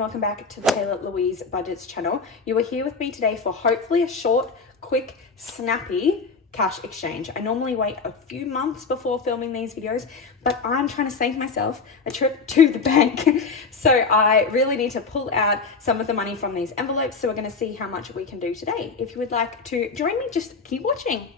and welcome back to the Taylah Louise Budgets channel. You are here with me today for hopefully a short, quick, snappy cash exchange. I normally wait a few months before filming these videos, but I'm trying to save myself a trip to the bank. So I really need to pull out some of the money from these envelopes. So we're going to see how much we can do today. If you would like to join me, just keep watching.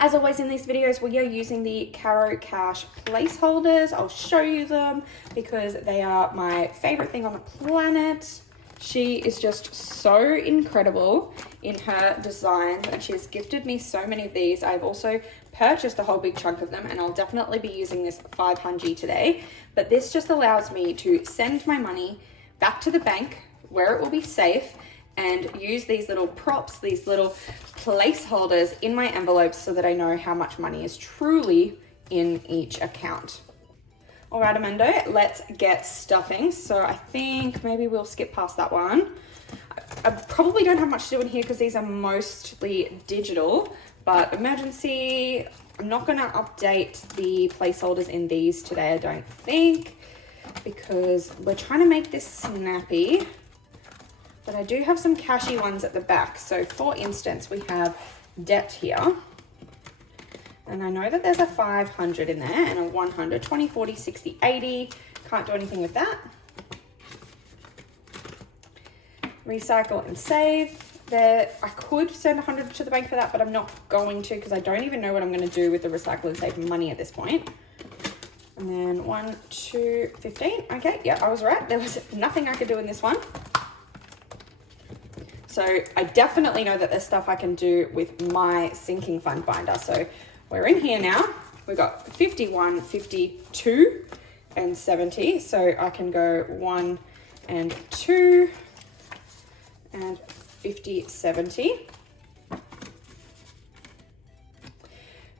As always in these videos, we are using the Carocash placeholders. I'll show you them because they are my favorite thing on the planet. She is just so incredible in her designs and she has gifted me so many of these. I've also purchased a whole big chunk of them and I'll definitely be using this 500 today. But this just allows me to send my money back to the bank where it will be safe and use these little props, these little placeholders in my envelopes so that I know how much money is truly in each account. All right, Amendo, let's get stuffing. So I think maybe we'll skip past that one. I probably don't have much to do in here because these are mostly digital, but emergency, I'm not gonna update the placeholders in these today, I don't think, because we're trying to make this snappy. But I do have some cashy ones at the back. So for instance, we have debt here. And I know that there's a 500 in there and a 100, 20, 40, 60, 80. Can't do anything with that. Recycle and save. There, I could send 100 to the bank for that, but I'm not going to because I don't even know what I'm going to do with the recycle and save money at this point. And then 1, 2, 15. Okay, yeah, I was right. There was nothing I could do in this one. So I definitely know that there's stuff I can do with my sinking fund binder. So we're in here now. We've got 51, 52, and 70. So I can go 1 and 2 and 50, 70.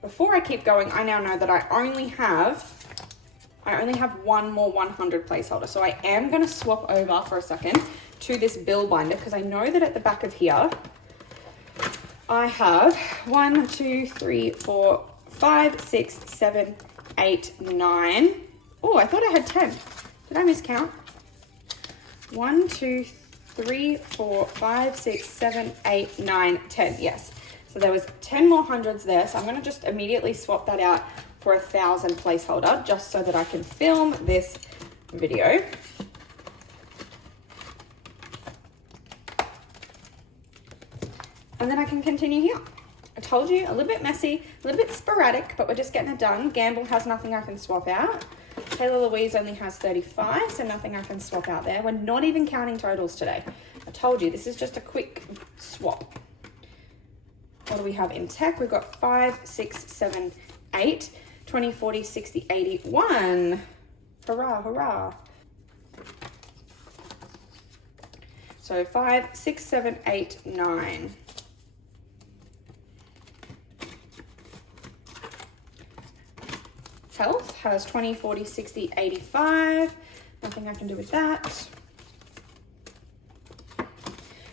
Before I keep going, I now know that I only have one more 100 placeholder. So I am going to swap over for a second to this bill binder because I know that at the back of here I have 1, 2, 3, 4, 5, 6, 7, 8, 9. Oh, I thought I had 10. Did I miscount? 1, 2, 3, 4, 5, 6, 7, 8, 9, 10. Yes. So there was 10 more hundreds there. So I'm going to just immediately swap that out for 1,000 placeholder just so that I can film this video. And then I can continue here. I told you, a little bit messy, a little bit sporadic, but we're just getting it done. Gamble has nothing I can swap out. Taylah Louise only has 35, so nothing I can swap out there. We're not even counting totals today. I told you, this is just a quick swap. What do we have in tech? We've got 5, 6, 7, 8, 20, 40, 60, 80, 1. Hurrah, hurrah. So 5, 6, 7, 8, 9. Health has 20, 40, 60, 85. Nothing I can do with that.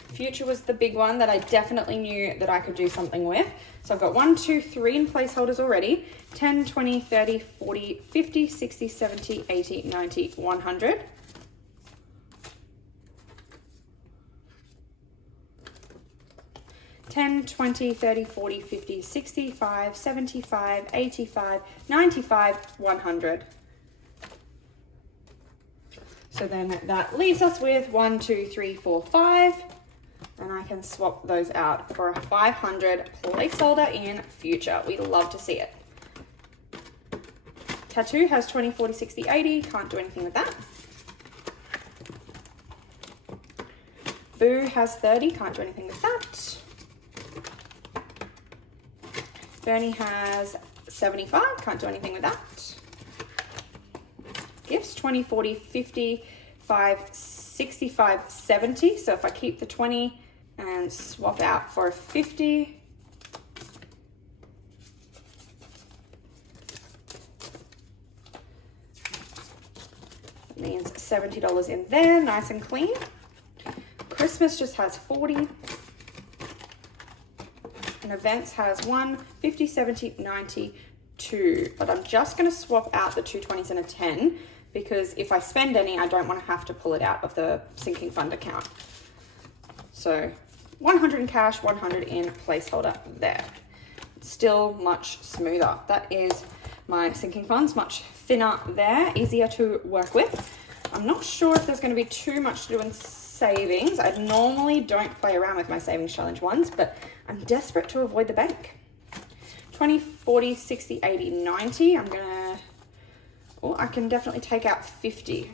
Future was the big one that I definitely knew that I could do something with. So I've got 1, 2, 3 in placeholders already. 10, 20, 30, 40, 50, 60, 70, 80, 90, 100. $10, $20, $30, $40, $50, $65, $75, $85, $95, $100. So then that leaves us with 1, 2, 3, 4, 5. And I can swap those out for a 500 placeholder in future. We love to see it. Tattoo has 20, 40, 60, 80. Can't do anything with that. Boo has 30. Can't do anything with that. Bernie has 75, can't do anything with that. Gifts, 20, 40, 50, 5, 65, 70. So if I keep the 20 and swap out for a 50. That means $70 in there, nice and clean. Christmas just has 40. And events has 1, 50, 70, 90, 2, but I'm just going to swap out the 2 20s and a 10 because if I spend any, I don't want to have to pull it out of the sinking fund account. So 100 in cash, 100 in placeholder there. Still much smoother. That is my sinking funds, much thinner there, easier to work with. I'm not sure if there's going to be too much to do in savings. I normally don't play around with my savings challenge ones, but I'm desperate to avoid the bank. 20, 40, 60, 80, 90. I'm gonna, oh, I can definitely take out 50.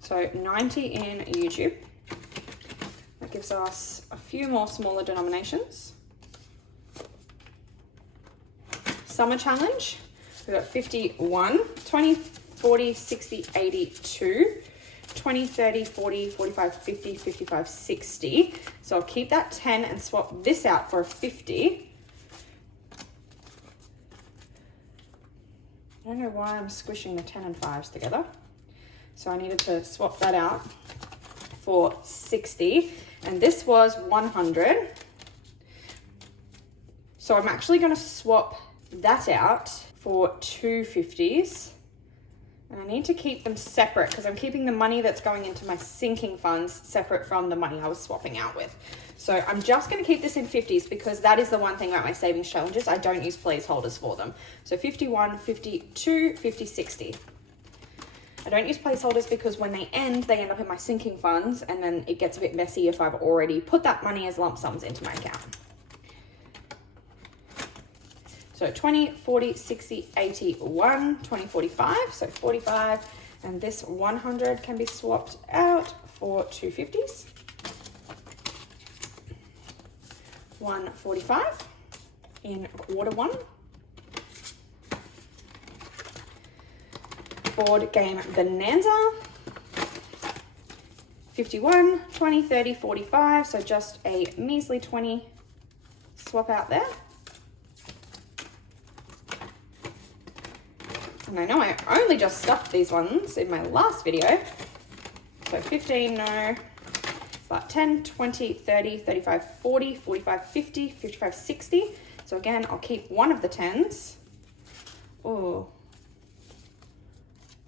So 90 in YouTube. That gives us a few more smaller denominations. Summer challenge, we've got 51, 20, 40, 60, 82, 20, 30, 40, 45, 50, 55, 60. So I'll keep that 10 and swap this out for a 50. I don't know why I'm squishing the 10 and 5s together. So I needed to swap that out for 60. And this was 100. So I'm actually going to swap that out for 2 50s. And I need to keep them separate because I'm keeping the money that's going into my sinking funds separate from the money I was swapping out with. So I'm just going to keep this in 50s because that is the one thing about my savings challenges. I don't use placeholders for them. So 51, 52, 50, 60. I don't use placeholders because when they end up in my sinking funds and then it gets a bit messy if I've already put that money as lump sums into my account. So 20, 40, 60, 80, 1, 20, 45, so 45. And this 100 can be swapped out for 2 50s. 145 in quarter 1. Board game bonanza. 51, 20, 30, 45. So just a measly 20 swap out there. And I know I only just stuffed these ones in my last video. So 15, no. But 10, 20, 30, 35, 40, 45, 50, 55, 60. So again, I'll keep one of the 10s. Oh.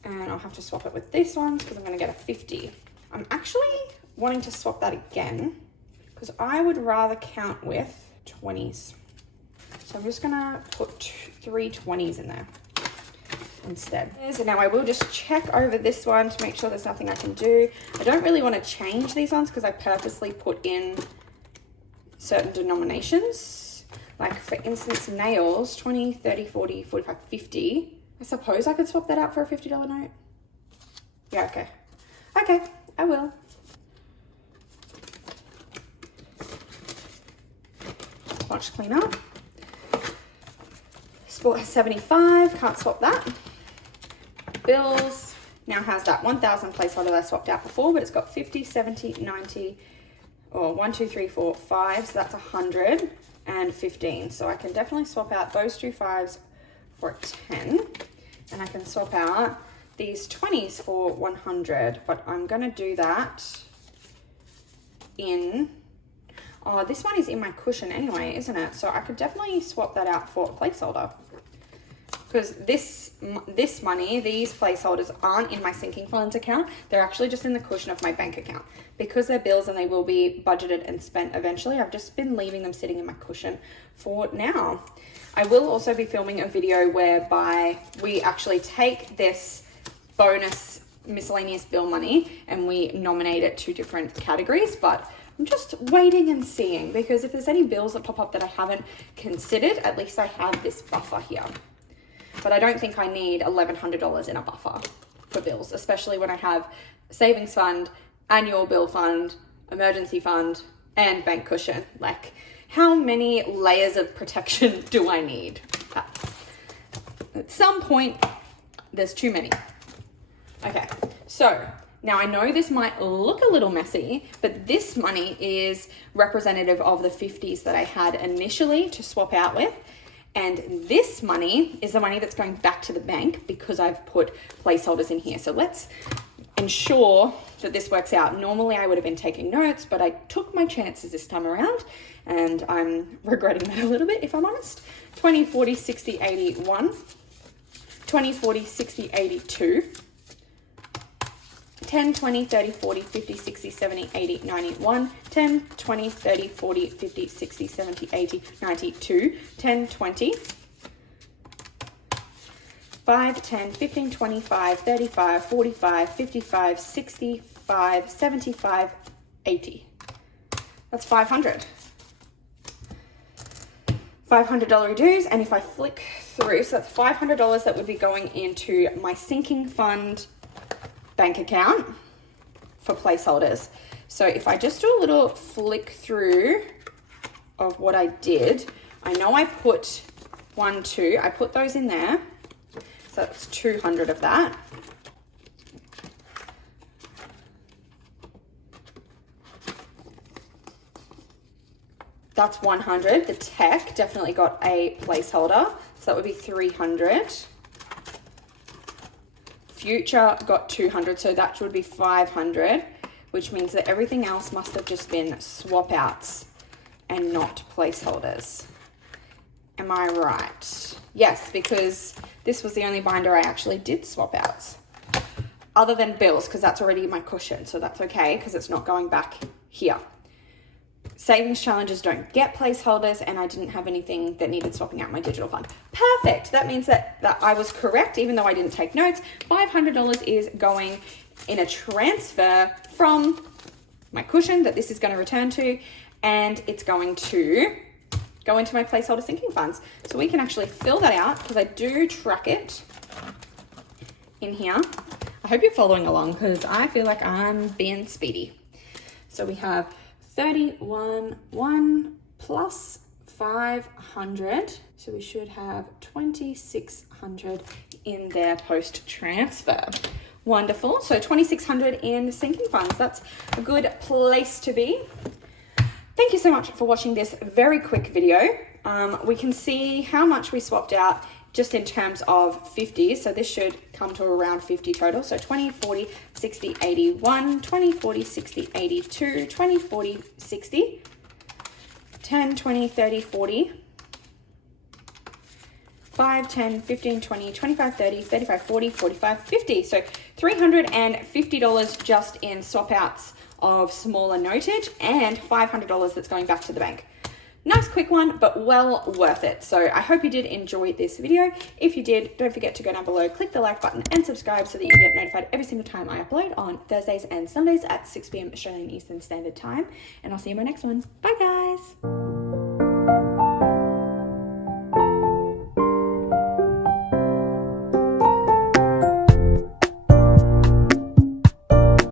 And I'll have to swap it with these ones because I'm going to get a 50. I'm actually wanting to swap that again because I would rather count with 20s. So I'm just going to put 3 20s in there instead. So now I will just check over this one to make sure there's nothing I can do. I don't really want to change these ones because I purposely put in certain denominations. Like for instance, nails, 20, 30, 40, 45, 50. I suppose I could swap that out for a $50 note. Yeah, okay. Okay, I will. Much cleaner. Sport has 75, can't swap that. Bills now has that 1,000 placeholder that I swapped out before, but it's got 50, 70, 90, or 1, 2, 3, 4, 5. So that's 100 and 15. So I can definitely swap out those 2 5s for a 10. And I can swap out these 20s for 100. But I'm going to do that in... Oh, this one is in my cushion anyway, isn't it? So I could definitely swap that out for a placeholder. Because this money, these placeholders aren't in my sinking funds account. They're actually just in the cushion of my bank account. Because they're bills and they will be budgeted and spent eventually, I've just been leaving them sitting in my cushion for now. I will also be filming a video whereby we actually take this bonus miscellaneous bill money and we nominate it to different categories, but I'm just waiting and seeing because if there's any bills that pop up that I haven't considered, at least I have this buffer here. But I don't think I need $1,100 in a buffer for bills, especially when I have savings fund, annual bill fund, emergency fund, and bank cushion. Like, how many layers of protection do I need? At some point, there's too many. Okay, so now I know this might look a little messy, but this money is representative of the 50s that I had initially to swap out with. And this money is the money that's going back to the bank because I've put placeholders in here. So let's ensure that this works out. Normally I would have been taking notes, but I took my chances this time around, and I'm regretting that a little bit, if I'm honest. 20, 40, 60, 80, 1. 20, 40, 60, 82. 10, 20, 30, 40, 50, 60, 70, 80, 91. 10, 20, 30, 40, 50, 60, 70, 80, 92. 10, 20. 5, 10, 15, 25, 35, 45, 55, 65, 75, 80. That's 500. $500 dues, and if I flick through, so that's $500 that would be going into my sinking fund bank account for placeholders. So if I just do a little flick through of what I did, I know I put 1, 2, I put those in there. So that's 200 of that. That's 100. The tech definitely got a placeholder. So that would be 300. Future got 200. So that would be 500, which means that everything else must have just been swap outs and not placeholders. Am I right? Yes, because this was the only binder I actually did swap outs. Other than bills, because that's already my cushion. So that's okay, because it's not going back here. Savings challenges don't get placeholders, and I didn't have anything that needed swapping out my digital fund. Perfect. That means that I was correct, even though I didn't take notes. $500 is going in a transfer from my cushion that this is going to return to, and it's going to go into my placeholder sinking funds. So we can actually fill that out, because I do track it in here. I hope you're following along, because I feel like I'm being speedy. So we have 31, 1 plus 500. So we should have 2,600 in there post transfer. Wonderful. So 2,600 in sinking funds. That's a good place to be. Thank you so much for watching this very quick video. We can see how much we swapped out just in terms of 50. So this should come to around 50 total. So 20, 40, 60, 81, 20, 40, 60, 82, 20, 40, 60, 10, 20, 30, 40, 5, 10, 15, 20, 25, 30, 35, 40, 45, 50. So $350 just in swap outs of smaller notage, and $500 that's going back to the bank. Nice quick one, but well worth it. So I hope you did enjoy this video. If you did, don't forget to go down below, click the like button and subscribe so that you get notified every single time I upload on Thursdays and Sundays at 6 p.m. Australian Eastern Standard Time. And I'll see you in my next one. Bye guys.